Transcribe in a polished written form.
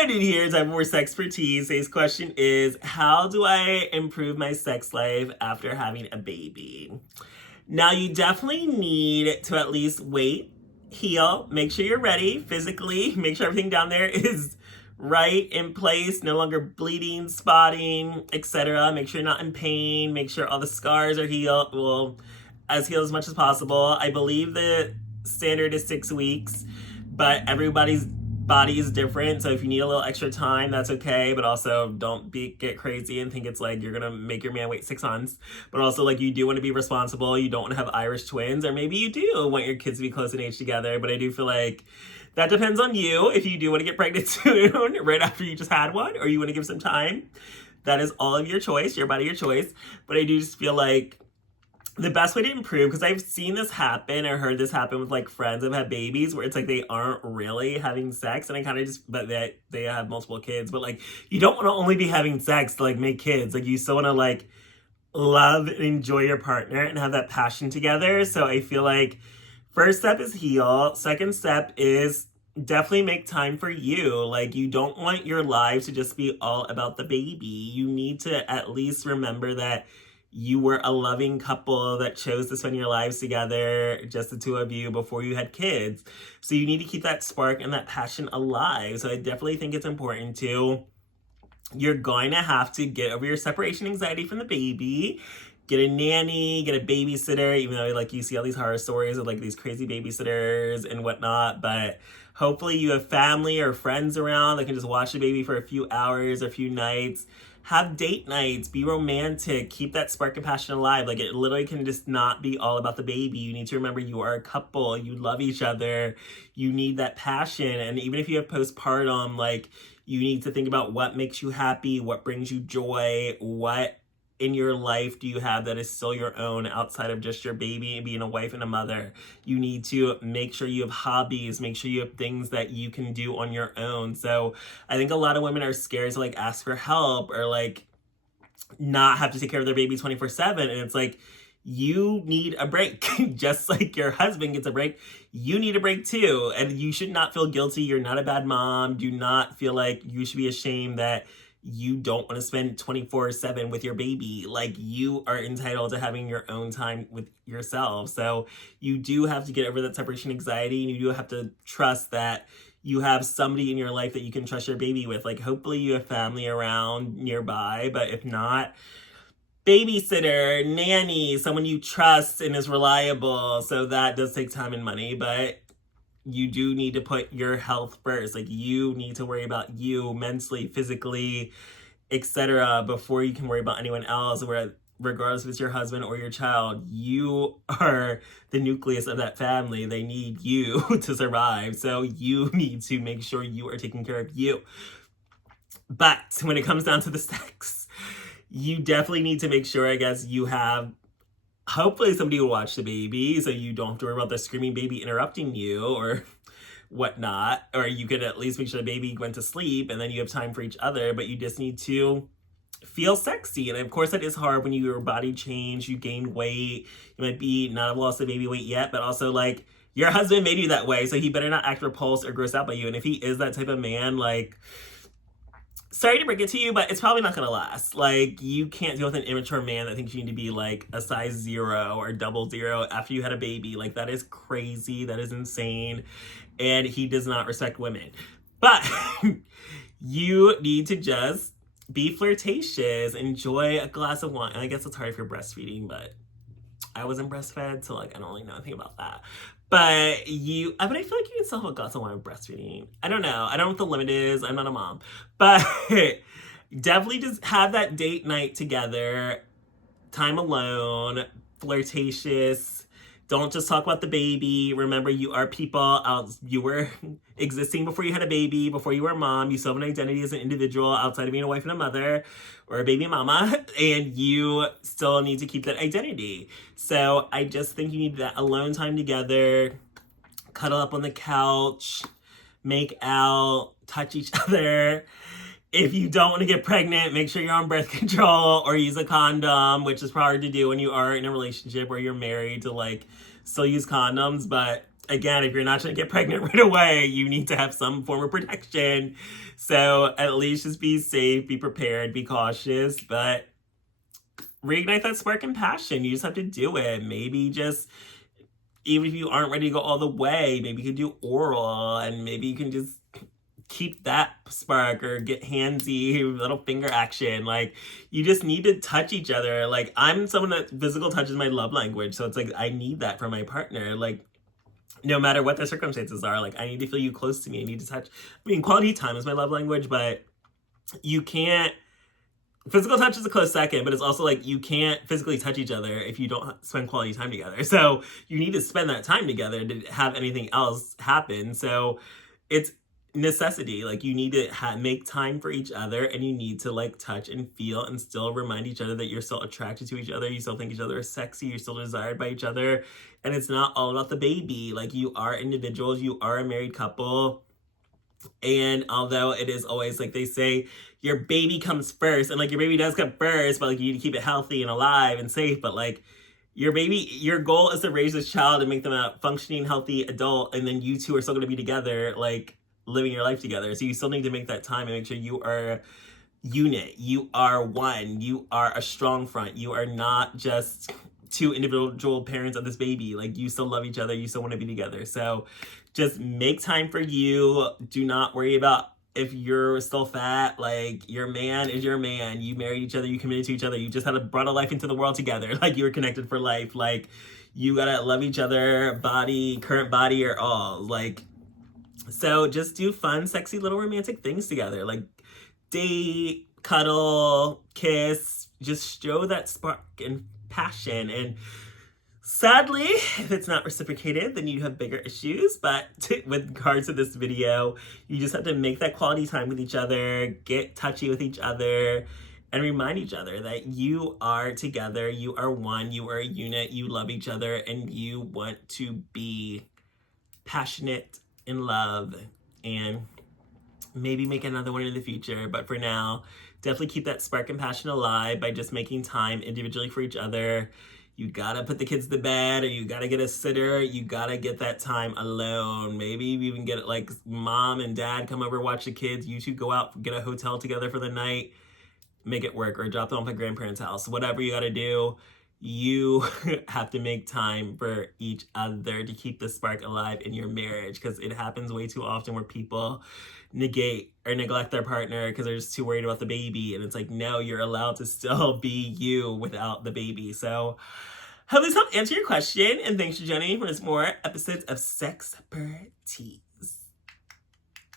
Brandon here, time for SexxxPerTease. Today's question is, how do I improve my sex life after having a baby? Now, you definitely need to at least wait, heal, make sure you're ready physically, make sure everything down there is right in place, no longer bleeding, spotting, etc. Make sure you're not in pain, make sure all the scars are healed, healed as much as possible. I believe the standard is 6 weeks, but everybody's body is different, so if you need a little extra time, that's okay, but also don't get crazy and think it's like you're gonna make your man wait 6 months. But also, like, you do want to be responsible, you don't want to have Irish twins, or maybe you do want your kids to be close in age together, but I do feel like that depends on you. If you do want to get pregnant soon, right after you just had one, or you want to give some time, that is all of your choice, your body, your choice. But I do just feel like the best way to improve, because I've seen this happen or heard this happen with like friends that have had babies where it's like they aren't really having sex, and I kind of just, but they have multiple kids, but like you don't want to only be having sex to like make kids. Like you still want to like love and enjoy your partner and have that passion together. So I feel like first step is heal. Second step is definitely make time for you. Like, you don't want your life to just be all about the baby. You need to at least remember that you were a loving couple that chose to spend your lives together, just the two of you, before you had kids. So you need to keep that spark and that passion alive. So I definitely think it's important to, you're going to have to get over your separation anxiety from the baby, get a nanny, get a babysitter, even though like you see all these horror stories of like these crazy babysitters and whatnot, but hopefully you have family or friends around that can just watch the baby for a few hours or a few nights. Have date nights, be romantic, keep that spark and passion alive. Like, it literally can just not be all about the baby. You need to remember you are a couple, you love each other, you need that passion. And even if you have postpartum, like, you need to think about what makes you happy, what brings you joy, what in your life do you have that is still your own outside of just your baby and being a wife and a mother. You need to make sure you have hobbies, make sure you have things that you can do on your own. So I think a lot of women are scared to like ask for help or like not have to take care of their baby 24/7. And it's like, you need a break. Just like your husband gets a break, you need a break too. And you should not feel guilty. You're not a bad mom. Do not feel like you should be ashamed that you don't want to spend 24/7 with your baby. Like, you are entitled to having your own time with yourself. So you do have to get over that separation anxiety, and you do have to trust that you have somebody in your life that you can trust your baby with. Like, hopefully you have family around nearby, but if not, babysitter, nanny, someone you trust and is reliable. So that does take time and money, but you do need to put your health first. Like, you need to worry about you mentally, physically, etc. before you can worry about anyone else, where regardless if it's your husband or your child, you are the nucleus of that family. They need you to survive. So you need to make sure you are taking care of you. But when it comes down to the sex, you definitely need to make sure, I guess, you have hopefully somebody will watch the baby so you don't have to worry about the screaming baby interrupting you or whatnot. Or you could at least make sure the baby went to sleep and then you have time for each other, but you just need to feel sexy. And of course that is hard when your body change, you gain weight, you might be not have lost the baby weight yet, but also like your husband made you that way, so he better not act repulsed or grossed out by you. And if he is that type of man, like, sorry to break it to you, but it's probably not gonna last. Like, you can't deal with an immature man that thinks you need to be like a size 0 or 00 after you had a baby. Like, that is crazy, that is insane, and he does not respect women. But you need to just be flirtatious, enjoy a glass of wine. And I guess it's hard if you're breastfeeding, but I wasn't breastfed, so like I don't really know anything about that. But I feel like you can still have a glass of wine with breastfeeding. I don't know. I don't know what the limit is. I'm not a mom. But definitely just have that date night together, time alone, flirtatious. Don't just talk about the baby. Remember, you are people. You were existing before you had a baby, before you were a mom. You still have an identity as an individual outside of being a wife and a mother or a baby mama, and you still need to keep that identity. So I just think you need that alone time together, cuddle up on the couch, make out, touch each other. If you don't want to get pregnant, make sure you're on birth control or use a condom, which is hard to do when you are in a relationship or you're married to like still use condoms. But again, if you're not going to get pregnant right away, you need to have some form of protection. So at least just be safe, be prepared, be cautious, but reignite that spark and passion. You just have to do it. Maybe just, even if you aren't ready to go all the way, maybe you can do oral, and maybe you can just keep that spark, or get handsy, little finger action. Like, you just need to touch each other. Like, I'm someone that physical touch is my love language. So it's like, I need that from my partner. Like, no matter what their circumstances are, like, I need to feel you close to me. I need to touch. I mean, quality time is my love language, but you can't, physical touch is a close second, but it's also like, you can't physically touch each other if you don't spend quality time together. So you need to spend that time together to have anything else happen. So it's necessity. Like, you need to make time for each other, and you need to like touch and feel and still remind each other that you're still attracted to each other. You still think each other is sexy. You're still desired by each other. And it's not all about the baby. Like, you are individuals. You are a married couple. And although it is always, like they say, your baby comes first, and like, your baby does come first, but like, you need to keep it healthy and alive and safe. But like, your baby, your goal is to raise this child and make them a functioning, healthy adult, and then you two are still going to be together, like living your life together. So you still need to make that time and make sure you are a unit. You are one. You are a strong front. You are not just two individual parents of this baby. Like, you still love each other. You still want to be together. So just make time for you. Do not worry about if you're still fat. Like, your man is your man. You married each other. You committed to each other. You just had brought a life into the world together. Like, you were connected for life. Like, you gotta love each other, body, current body, or all. Like, so just do fun, sexy little romantic things together. Like, date, cuddle, kiss. Just show that spark and passion. And sadly, if it's not reciprocated, then you have bigger issues. But with regards to this video, you just have to make that quality time with each other, get touchy with each other, and remind each other that you are together, you are one, you are a unit, you love each other, and you want to be passionate, in love, and maybe make another one in the future. But for now, definitely keep that spark and passion alive by just making time individually for each other. You gotta put the kids to bed, or you gotta get a sitter. You gotta get that time alone. Maybe you even get like mom and dad come over, watch the kids. You two go out, get a hotel together for the night, make it work, or drop them off at grandparents' house. Whatever you gotta do, you have to make time for each other to keep the spark alive in your marriage, because it happens way too often where people negate or neglect their partner because they're just too worried about the baby. And it's like, no, you're allowed to still be you without the baby. So hope this helped answer your question, and thanks for joining me for more episodes of Sex Per Tea.